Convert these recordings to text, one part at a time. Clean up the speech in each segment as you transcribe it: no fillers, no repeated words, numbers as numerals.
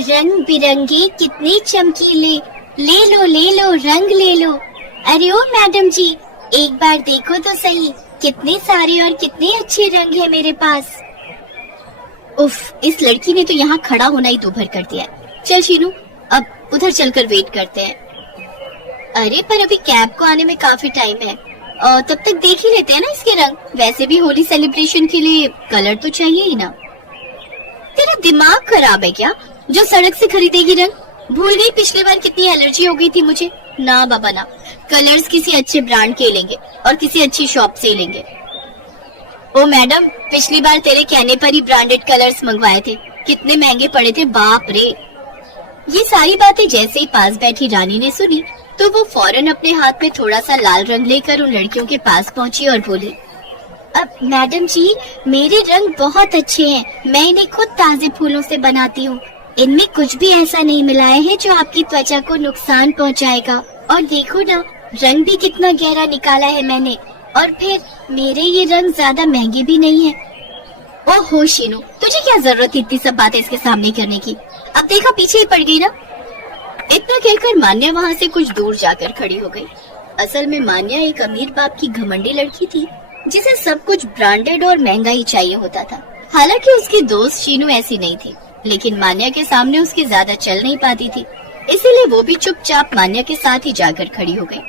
रंग बिरंगे कितने चमकीले, ले लो रंग ले लो। अरे ओ मैडम जी, एक बार देखो तो सही, कितने सारे और कितने अच्छे रंग है मेरे पास। उफ, इस लड़की ने तो यहाँ खड़ा होना ही दूभर कर दिया है। चल शीनू, अब उधर चलकर वेट करते हैं। अरे पर अभी कैब को आने में काफी टाइम है, और तब तक देख ही लेते हैं ना इसके रंग। वैसे भी होली सेलिब्रेशन के लिए कलर तो चाहिए ही ना। तेरा दिमाग खराब है क्या, जो सड़क से खरीदेगी रंग? भूल गई पिछली बार कितनी एलर्जी हो गई थी मुझे। ना बाबा ना, कलर्स किसी अच्छे ब्रांड के लेंगे और किसी अच्छी शॉप से लेंगे। ओ मैडम, पिछली बार तेरे कहने पर ही ब्रांडेड कलर्स मंगवाए थे, कितने महंगे पड़े थे, बाप रे। ये सारी बातें जैसे ही पास बैठी रानी ने सुनी तो वो फौरन अपने हाथ में थोड़ा सा लाल रंग लेकर उन लड़कियों के पास पहुंची और बोली, अब मैडम जी, मेरे रंग बहुत अच्छे हैं, मैं इन्हें खुद ताजे फूलों से बनाती हूँ। इनमें कुछ भी ऐसा नहीं मिलाया है जो आपकी त्वचा को नुकसान पहुँचाएगा। और देखो ना, रंग भी कितना गहरा निकाला है मैंने, और फिर मेरे ये रंग ज्यादा महंगे भी नहीं है। ओहो शीनू, तुझे क्या जरूरत थी इतनी सब बातें इसके सामने करने की? अब देखा पीछे ही पड़ गई ना। इतना कहकर मान्या वहाँ से कुछ दूर जाकर खड़ी हो गई। असल में मान्या एक अमीर बाप की घमंडी लड़की थी, जिसे सब कुछ ब्रांडेड और महंगा ही चाहिए होता था। हालांकि उसकी दोस्त शीनू ऐसी नहीं थी, लेकिन मान्या के सामने उसकी ज्यादा चल नहीं पाती थी, इसीलिए वो भी चुपचाप मान्या के साथ ही जाकर खड़ी हो गई।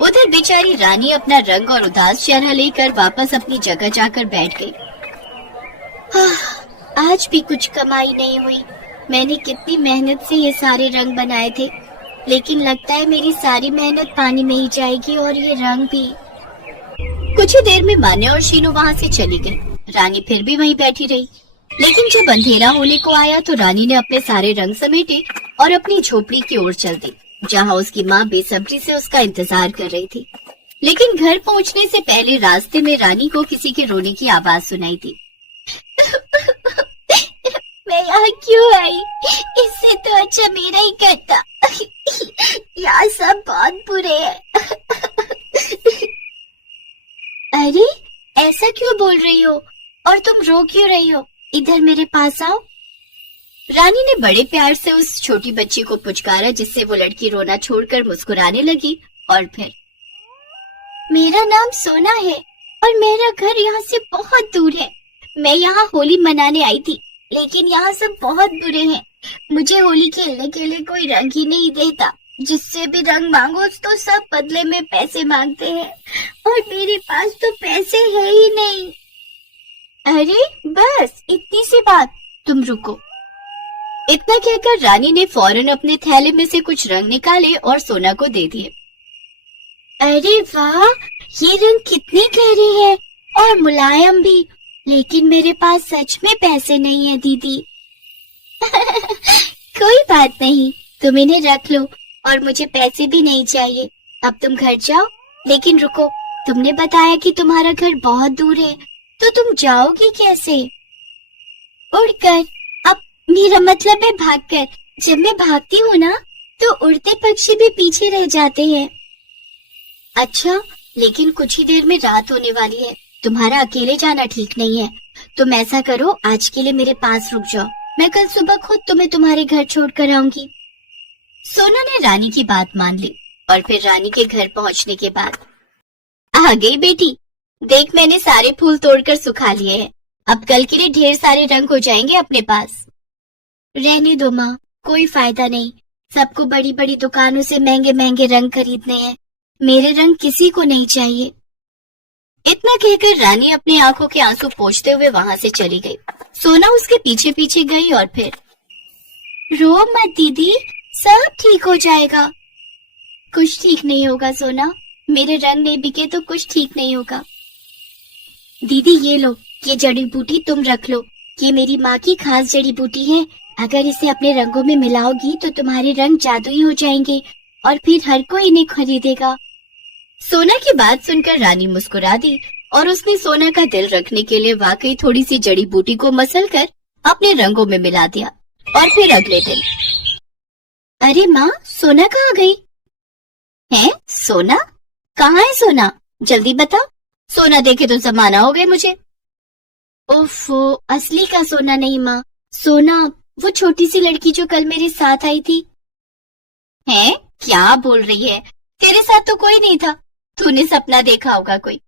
उधर बेचारी रानी अपना रंग और उदास चेहरा लेकर वापस अपनी जगह जाकर बैठ गई। आज भी कुछ कमाई नहीं हुई। मैंने कितनी मेहनत से ये सारे रंग बनाए थे, लेकिन लगता है मेरी सारी मेहनत पानी में ही जाएगी और ये रंग भी। कुछ ही देर में मान्या और शीनू वहाँ से चली गई। रानी फिर भी वहीं बैठी रही, लेकिन जब अंधेरा होने को आया तो रानी ने अपने सारे रंग समेटे और अपनी झोपड़ी की ओर चल दी, जहाँ उसकी माँ बेसब्री से उसका इंतजार कर रही थी। लेकिन घर पहुँचने से पहले रास्ते में रानी को किसी के रोने की आवाज सुनाई दी। मैं यहाँ क्यों आई? इससे तो अच्छा मेरा ही करता। यहाँ सब बहुत बुरे हैं। अरे ऐसा क्यों बोल रही हो, और तुम रो क्यों रही हो? इधर मेरे पास आओ। रानी ने बड़े प्यार से उस छोटी बच्ची को पुचकारा, जिससे वो लड़की रोना छोड़कर मुस्कुराने लगी। और फिर, मेरा नाम सोना है और मेरा घर यहाँ से बहुत दूर है। मैं यहाँ होली मनाने आई थी, लेकिन यहाँ सब बहुत बुरे हैं। मुझे होली खेलने के लिए कोई रंग ही नहीं देता। जिससे भी रंग मांगो तो सब बदले में पैसे मांगते हैं, और मेरे पास तो पैसे है ही नहीं। अरे बस इतनी सी बात, तुम रुको। इतना कहकर रानी ने फौरन अपने थैले में से कुछ रंग निकाले और सोना को दे दिए। अरे वाह, ये रंग कितने गहरे हैं और मुलायम भी, लेकिन मेरे पास सच में पैसे नहीं है दीदी। कोई बात नहीं, तुम इन्हें रख लो, और मुझे पैसे भी नहीं चाहिए। अब तुम घर जाओ। लेकिन रुको, तुमने बताया कि तुम्हारा घर बहुत दूर है, तो तुम जाओगी कैसे? उड़कर। अब मेरा मतलब है भागकर। जब मैं भागती हूँ ना, तो उड़ते पक्षी भी पीछे रह जाते हैं। अच्छा, लेकिन कुछ ही देर में रात होने वाली है, तुम्हारा अकेले जाना ठीक नहीं है। तुम ऐसा करो, आज के लिए मेरे पास रुक जाओ, मैं कल सुबह खुद तुम्हें तुम्हारे घर छोड़कर आऊंगी। सोना ने रानी की बात मान ली, और फिर रानी के घर पहुंचने के बाद, आ गई बेटी, देख मैंने सारे फूल तोड़कर सुखा लिए हैं। अब कल के लिए ढेर सारे रंग हो जाएंगे अपने पास। रहने दो माँ, कोई फायदा नहीं। सबको बड़ी बड़ी दुकानों से महंगे महंगे रंग खरीदने हैं, मेरे रंग किसी को नहीं चाहिए। इतना कहकर रानी अपनी आंखों के आंसू पोंछते हुए वहां से चली गई। सोना उसके पीछे पीछे गई और फिर, रो मत दीदी, सब ठीक हो जाएगा। कुछ ठीक नहीं होगा सोना, मेरे रंग नहीं बिके तो कुछ ठीक नहीं होगा। दीदी ये लो, ये जड़ी बूटी तुम रख लो, ये मेरी माँ की खास जड़ी बूटी है। अगर इसे अपने रंगों में मिलाओगी तो तुम्हारे रंग जादुई हो जाएंगे, और फिर हर कोई इन्हें खरीदेगा। सोना की बात सुनकर रानी मुस्कुरा दी, और उसने सोना का दिल रखने के लिए वाकई थोड़ी सी जड़ी बूटी को मसलकर अपने रंगों में मिला दिया। और फिर अगले दिन, अरे माँ, सोना कहाँ गई? है सोना? कहाँ है सोना? जल्दी बता, सोना देखे तो जमाना हो गए मुझे। ओफो, असली का सोना नहीं माँ, सोना वो छोटी सी लड़की जो कल मेरे साथ आई थी। हैं? क्या बोल रही है? तेरे साथ तो कोई नहीं था, तूने सपना देखा होगा कोई।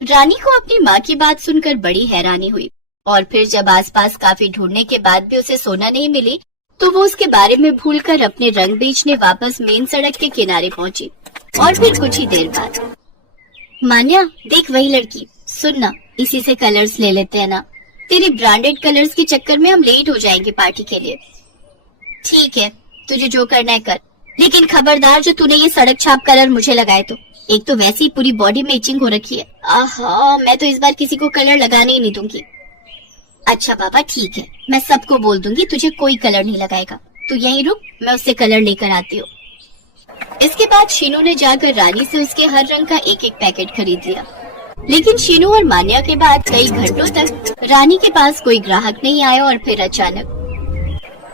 रानी को अपनी माँ की बात सुनकर बड़ी हैरानी हुई और फिर जब आसपास काफी ढूंढने के बाद भी उसे सोना नहीं मिली तो वो उसके बारे में भूलकर अपने रंग बेचने वापस मेन सड़क के किनारे पहुंची। और फिर कुछ ही देर बाद, मान्या देख वही लड़की, सुन ना, इसी से कलर्स ले लेते हैं ना, तेरे ब्रांडेड कलर्स के चक्कर में हम लेट हो जाएंगे पार्टी के लिए। ठीक है, तुझे जो करना है कर, लेकिन खबरदार जो तूने ये सड़क छाप कलर मुझे लगाए तो। एक तो वैसे ही पूरी बॉडी में इचिंग हो रखी है। आहा, मैं तो इस बार किसी को कलर लगाने ही नहीं दूंगी। अच्छा बाबा ठीक है, मैं सबको बोल दूंगी तुझे कोई कलर नहीं लगाएगा, तू यहीं रुक, मैं उससे कलर लेकर आती हूँ। इसके बाद शीनू ने जाकर रानी से उसके हर रंग का एक एक पैकेट खरीद लिया। लेकिन शीनू और मान्या के बाद कई घंटों तक रानी के पास कोई ग्राहक नहीं आया और फिर अचानक,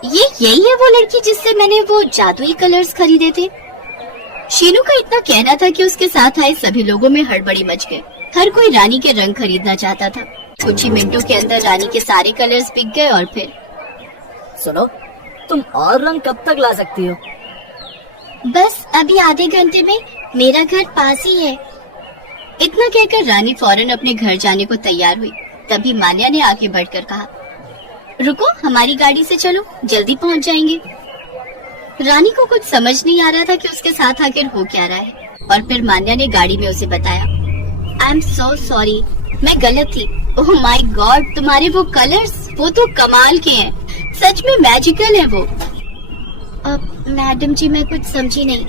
ये यही है वो लड़की जिससे मैंने वो जादुई कलर्स खरीदे थे। शीनू का इतना कहना था कि उसके साथ आए सभी लोगों में हड़बड़ी मच गई। हर कोई रानी के रंग खरीदना चाहता था। कुछ ही मिनटों के अंदर रानी के सारे कलर्स बिक गए और फिर, सुनो, तुम और रंग कब तक ला सकती हो? बस अभी आधे घंटे में, मेरा घर पास ही है। इतना कहकर रानी फौरन अपने घर जाने को तैयार हुई। तभी मान्या ने आगे बढ़कर कहा, रुको, हमारी गाड़ी से चलो, जल्दी पहुंच जाएंगे। रानी को कुछ समझ नहीं आ रहा था कि उसके साथ आखिर हो क्या रहा है और फिर मान्या ने गाड़ी में उसे बताया, आई एम सो सॉरी, मैं गलत थी। ओह माय गॉड, तुम्हारे वो कलर्स, वो तो कमाल के हैं, सच में मैजिकल है वो। अब मैडम जी मैं कुछ समझी नहीं।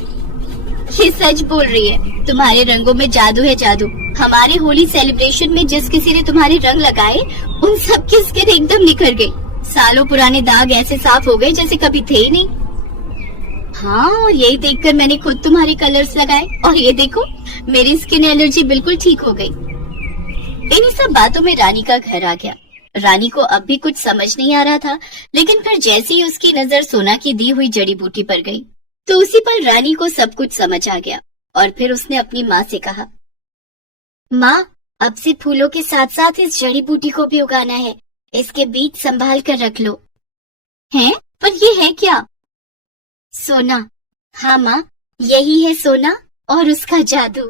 ये सच बोल रही है, तुम्हारे रंगों में जादू है जादू। हमारे होली सेलिब्रेशन में जिस किसी ने तुम्हारे रंग लगाए उन सब की स्किन एकदम निखर गई। सालों पुराने दाग ऐसे साफ हो गए जैसे कभी थे ही नहीं। हाँ, और यही देखकर मैंने खुद तुम्हारे कलर्स लगाए और ये देखो, मेरी स्किन एलर्जी बिल्कुल ठीक हो गई। इन्हीं सब बातों में रानी का घर आ गया। रानी को अब भी कुछ समझ नहीं आ रहा था, लेकिन फिर जैसे ही उसकी नजर सोना की दी हुई जड़ी बूटी पर गई तो उसी पल रानी को सब कुछ समझ आ गया और फिर उसने अपनी माँ से कहा, माँ, अब से फूलों के साथ साथ इस जड़ी बूटी को भी उगाना है, इसके बीज संभाल कर रख लो। हैं? पर ये है क्या? सोना। हाँ माँ, यही है सोना और उसका जादू।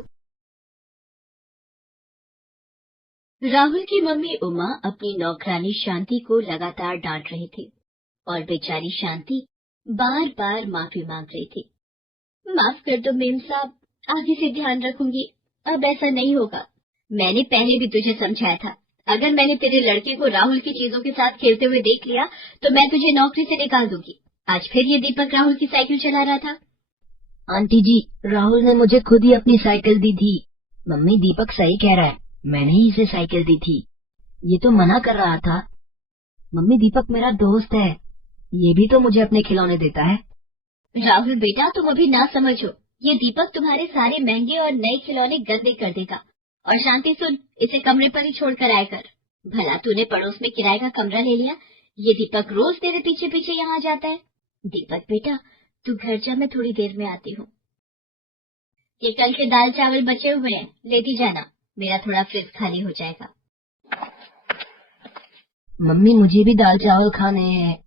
राहुल की मम्मी उमा अपनी नौकरानी शांति को लगातार डांट रही थी और बेचारी शांति बार बार माफी मांग रही थी। माफ कर दो मेम साहब, आगे से ध्यान रखूंगी, अब ऐसा नहीं होगा। मैंने पहले भी तुझे समझाया था, अगर मैंने तेरे लड़के को राहुल की चीजों के साथ खेलते हुए देख लिया तो मैं तुझे नौकरी से निकाल दूंगी। आज फिर ये दीपक राहुल की साइकिल चला रहा था। आंटी जी, राहुल ने मुझे खुद ही अपनी साइकिल दी थी। मम्मी, दीपक सही कह रहा है, मैंने ही इसे साइकिल दी थी, ये तो मना कर रहा था। मम्मी, दीपक मेरा दोस्त है, ये भी तो मुझे अपने खिलौने देता है। राहुल बेटा, तुम अभी ना समझो, ये दीपक तुम्हारे सारे महंगे और नए खिलौने गंदे कर देगा। और शांति सुन, इसे कमरे पर ही छोड़कर आया कर। भला तूने पड़ोस में किराए का कमरा ले लिया, ये दीपक रोज तेरे पीछे पीछे यहाँ जाता है। दीपक बेटा, तू घर जा, मैं थोड़ी देर में आती हूँ। ये कल के दाल चावल बचे हुए हैं, लेती जाना, मेरा थोड़ा फ्रिज खाली हो जाएगा। मम्मी, मुझे भी दाल चावल खाने हैं।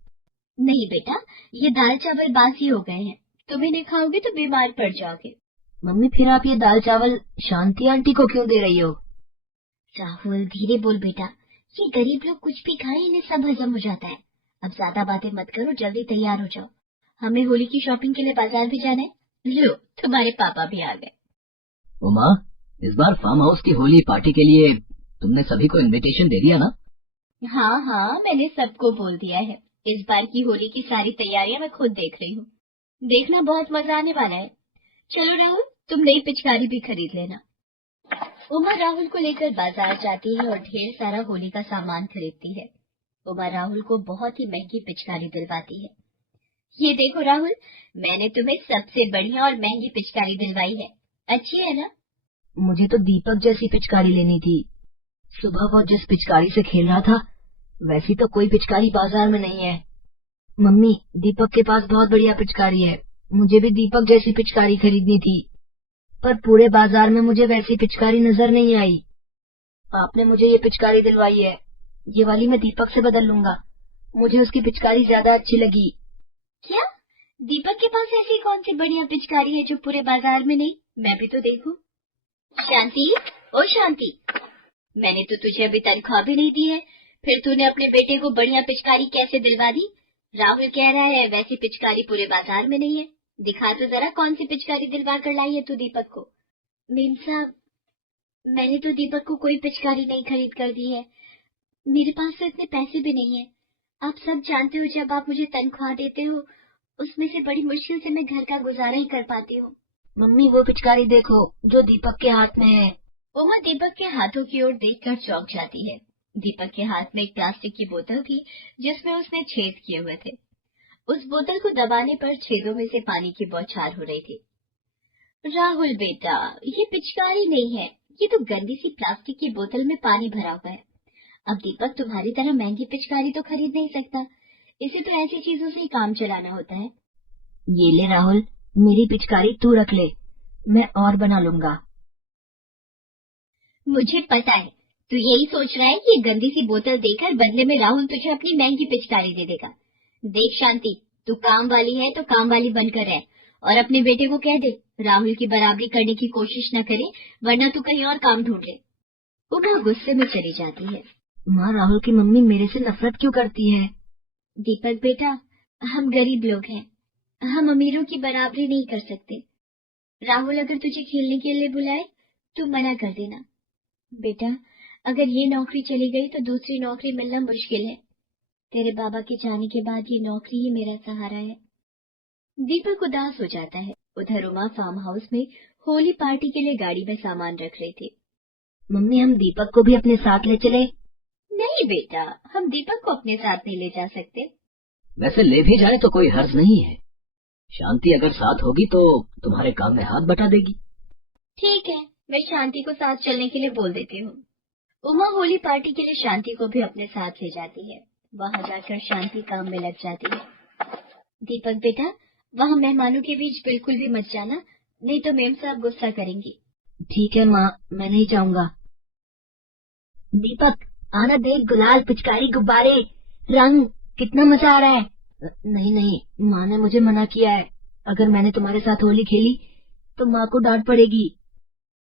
नहीं बेटा, ये दाल चावल बासी हो गए हैं, तुम इन्हें खाओगे तो बीमार पड़ जाओगे। मम्मी, फिर आप ये दाल चावल शांति आंटी को क्यों दे रही हो? राहुल धीरे बोल बेटा, ये गरीब लोग कुछ भी खाएं, इन्हें सब हजम हो जाता है। अब ज्यादा बातें मत करो, जल्दी तैयार हो जाओ, हमें होली की शॉपिंग के लिए बाजार भी जाना है। लो, तुम्हारे पापा भी आ गए। उमा, इस बार फार्म हाउस की होली पार्टी के लिए तुमने सभी को इनविटेशन दे दिया ना? हाँ हाँ, मैंने सबको बोल दिया है। इस बार की होली की सारी तैयारियां मैं खुद देख रही हूँ, देखना बहुत मजा आने वाला है। चलो राहुल, तुम नई पिचकारी भी खरीद लेना। उमा राहुल को लेकर बाजार जाती है और ढेर सारा होली का सामान खरीदती है। उमा राहुल को बहुत ही महंगी पिचकारी दिलवाती है। ये देखो राहुल, मैंने तुम्हें सबसे बढ़िया और महंगी पिचकारी दिलवाई है, अच्छी है ना? मुझे तो दीपक जैसी पिचकारी लेनी थी। सुबह वो जिस पिचकारी से खेल रहा था वैसी तो कोई पिचकारी बाजार में नहीं है। मम्मी, दीपक के पास बहुत बढ़िया पिचकारी है, मुझे भी दीपक जैसी पिचकारी खरीदनी थी, पर पूरे बाजार में मुझे वैसी पिचकारी नजर नहीं आई। आपने मुझे ये पिचकारी दिलवाई है, ये वाली मैं दीपक से बदल लूंगा। मुझे उसकी पिचकारी ज्यादा अच्छी लगी। क्या? दीपक के पास ऐसी कौन सी बढ़िया पिचकारी है जो पूरे बाजार में नहीं? मैं भी तो देखूं। शांति, ओ शांति, मैंने तो तुझे अभी तनख्वाह भी नहीं दी है, फिर तूने अपने बेटे को बढ़िया पिचकारी कैसे दिलवा दी? राहुल कह रहा है वैसी पिचकारी पूरे बाजार में नहीं है। दिखा तो जरा कौन सी पिचकारी दिलवा कर लाई है तू दीपक को। मेम साहब, मैंने तो दीपक को कोई पिचकारी नहीं खरीद कर दी है। मेरे पास तो इतने पैसे भी नहीं है। आप सब जानते हो जब आप मुझे तनख्वाह देते हो उसमें से बड़ी मुश्किल से मैं घर का गुजारा ही कर पाती हूँ। मम्मी वो पिचकारी देखो जो दीपक के हाथ में है। उमा दीपक के हाथों की ओर देखकर चौंक जाती है। दीपक के हाथ में एक प्लास्टिक की बोतल थी जिसमें उसने छेद किए हुए थे। उस बोतल को दबाने पर छेदों में से पानी की बौछार हो रही थी। राहुल बेटा, ये पिचकारी नहीं है, ये तो गंदी सी प्लास्टिक की बोतल में पानी भरा हुआ है। अब दीपक तुम्हारी तरह महंगी पिचकारी तो खरीद नहीं सकता, इसे तो ऐसी चीजों से ही काम चलाना होता है। ये ले राहुल, मेरी पिचकारी तू रख ले, मैं और बना लूंगा। मुझे पता है तू यही सोच रहा है कि ये गंदी सी बोतल देकर बदले में राहुल तुझे अपनी महंगी पिचकारी दे देगा। देख शांति, तू काम वाली है तो काम वाली बनकर रह और अपने बेटे को कह दे राहुल की बराबरी करने की कोशिश न करे, वरना तू कहीं और काम ढूंढ ले। उमा गुस्से में चली जाती है। माँ, राहुल की मम्मी मेरे से नफरत क्यों करती है? दीपक बेटा, हम गरीब लोग हैं, हम अमीरों की बराबरी नहीं कर सकते। राहुल अगर तुझे खेलने के लिए बुलाए तो मना कर देना। बेटा, अगर ये नौकरी चली गई तो दूसरी नौकरी मिलना मुश्किल है। तेरे बाबा के जाने के बाद ये नौकरी ही मेरा सहारा है। दीपक उदास हो जाता है। उधर उमा फार्म हाउस में होली पार्टी के लिए गाड़ी में सामान रख रही थी। मम्मी, हम दीपक को भी अपने साथ ले चले? नहीं बेटा, हम दीपक को अपने साथ नहीं ले जा सकते। वैसे ले भी जाए तो कोई हर्ज नहीं है। शांति अगर साथ होगी तो तुम्हारे काम में हाथ बटा देगी। ठीक है, मैं शांति को साथ चलने के लिए बोल देती हूँ। उमा होली पार्टी के लिए शांति को भी अपने साथ ले जाती है। वहां जाकर शांति काम में लग जाती है। दीपक बेटा, वहाँ मेहमानों के बीच बिल्कुल भी मत जाना, नहीं तो मेम साहब गुस्सा करेंगी। ठीक है माँ, मैं नहीं जाऊंगा। दीपक, आना देख, गुलाल, पिचकारी, गुब्बारे, रंग, कितना मजा आ रहा है। नहीं नहीं, माँ ने मुझे मना किया है, अगर मैंने तुम्हारे साथ होली खेली तो माँ को डांट पड़ेगी।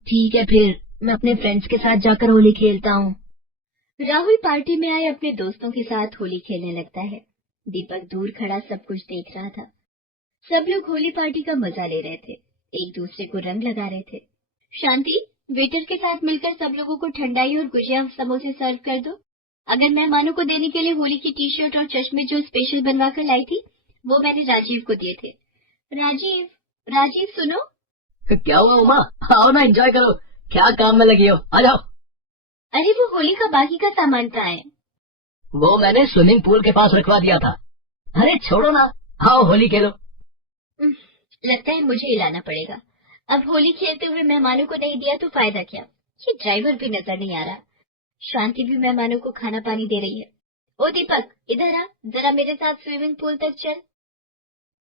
ठीक है, फिर मैं अपने फ्रेंड्स के साथ जाकर होली खेलता हूँ। राहुल पार्टी में आए अपने दोस्तों के साथ होली खेलने लगता है। दीपक दूर खड़ा सब कुछ देख रहा था। सब लोग होली पार्टी का मजा ले रहे थे, एक दूसरे को रंग लगा रहे थे। शांति, वेटर के साथ मिलकर सब लोगों को ठंडाई और गुजिया समोसे सर्व कर दो। अगर मेहमानों को देने के लिए होली की टी शर्ट और चश्मे जो स्पेशल बनवा कर लाई थी वो मैंने राजीव को दिए थे। राजीव, राजीव सुनो। क्या हुआ उमा? आओ ना, एंजॉय करो। क्या काम में लगी हो? आ जाओ। अरे वो होली का बाकी का सामान कहाँ है? वो मैंने स्विमिंग पूल के पास रखवा दिया था। अरे छोड़ो ना, आओ होली खेलो। लगता है मुझे ही लाना पड़ेगा। अब होली खेलते हुए मेहमानों को नहीं दिया तो फायदा क्या? ये ड्राइवर भी नजर नहीं आ रहा। शांति भी मेहमानों को खाना पानी दे रही है। ओ दीपक, इधर आ, जरा मेरे साथ स्विमिंग पूल तक चल।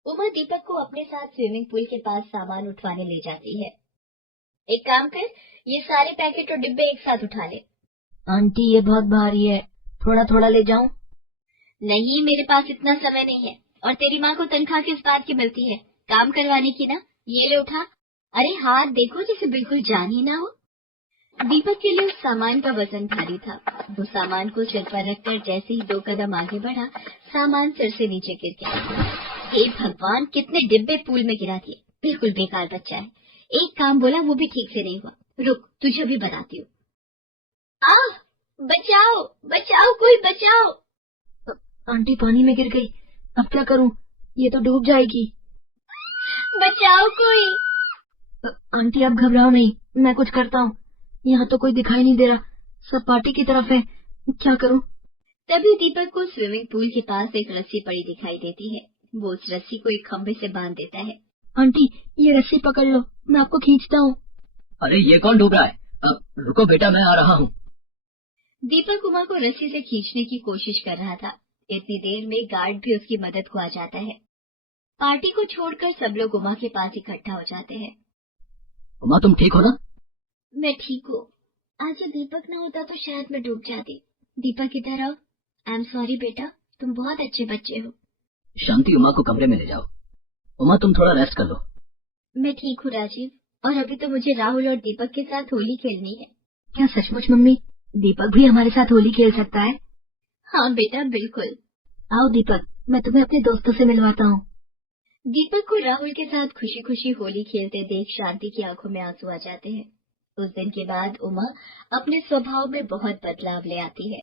उमा दीपक को अपने साथ स्विमिंग पूल के पास सामान उठवाने ले जाती है। एक काम कर, ये सारे पैकेट और डिब्बे एक साथ उठा ले। आंटी, ये बहुत भारी है, थोड़ा थोड़ा ले जाऊं? नहीं, मेरे पास इतना समय नहीं है, और तेरी माँ को तनख्वाह किस बात की मिलती है? काम करवाने की ना। ये ले उठा। अरे हाथ देखो जैसे बिल्कुल जान ही ना हो। दीपक के लिए उस सामान का वजन भारी था। वो सामान को सिर पर रखकर जैसे ही 2 कदम आगे बढ़ा, सामान सिर से नीचे गिर गया। हे भगवान, कितने डिब्बे पूल में गिरा दिए। बिल्कुल बेकार बच्चा है। एक काम बोला वो भी ठीक से नहीं हुआ। रुक, तुझे भी बताती हूँ। बचाओ बचाओ, कोई बचाओ। आंटी पानी में गिर गई, अब क्या करूं? ये तो डूब जाएगी। बचाओ कोई। आंटी आप घबराओ नहीं, मैं कुछ करता हूँ। यहाँ तो कोई दिखाई नहीं दे रहा, सब पार्टी की तरफ है, क्या करूँ? तभी दीपक को स्विमिंग पूल के पास एक रस्सी पड़ी दिखाई देती है। वो उस रस्सी को एक खंभे से बांध देता है। आंटी, ये रस्सी पकड़ लो, मैं आपको खींचता हूँ। अरे ये कौन डूब रहा है? अब रुको बेटा, मैं आ रहा हूँ। दीपक उमा को रस्सी से खींचने की कोशिश कर रहा था। इतनी देर में गार्ड भी उसकी मदद को आ जाता है। पार्टी को छोड़कर सब लोग उमा के पास इकट्ठा हो जाते हैं। उमा, तुम ठीक हो ना? मैं ठीक हूँ। आज ये दीपक न होता तो शायद मैं डूब जाती। दीपक इधर आओ। आई एम सॉरी बेटा, तुम बहुत अच्छे बच्चे हो। शांति, उमा को कमरे में ले जाओ। उमा, तुम थोड़ा रेस्ट कर लो। मैं ठीक हूँ राजीव, और अभी तो मुझे राहुल और दीपक के साथ होली खेलनी है। क्या सचमुच मम्मी? दीपक भी हमारे साथ होली खेल सकता है? हाँ बेटा, बिल्कुल। आओ दीपक, मैं तुम्हें अपने दोस्तों से मिलवाता हूँ। दीपक को राहुल के साथ खुशी खुशी होली खेलते देख शांति की आंखों में आंसू आ जाते हैं। उस दिन के बाद उमा अपने स्वभाव में बहुत बदलाव ले आती है।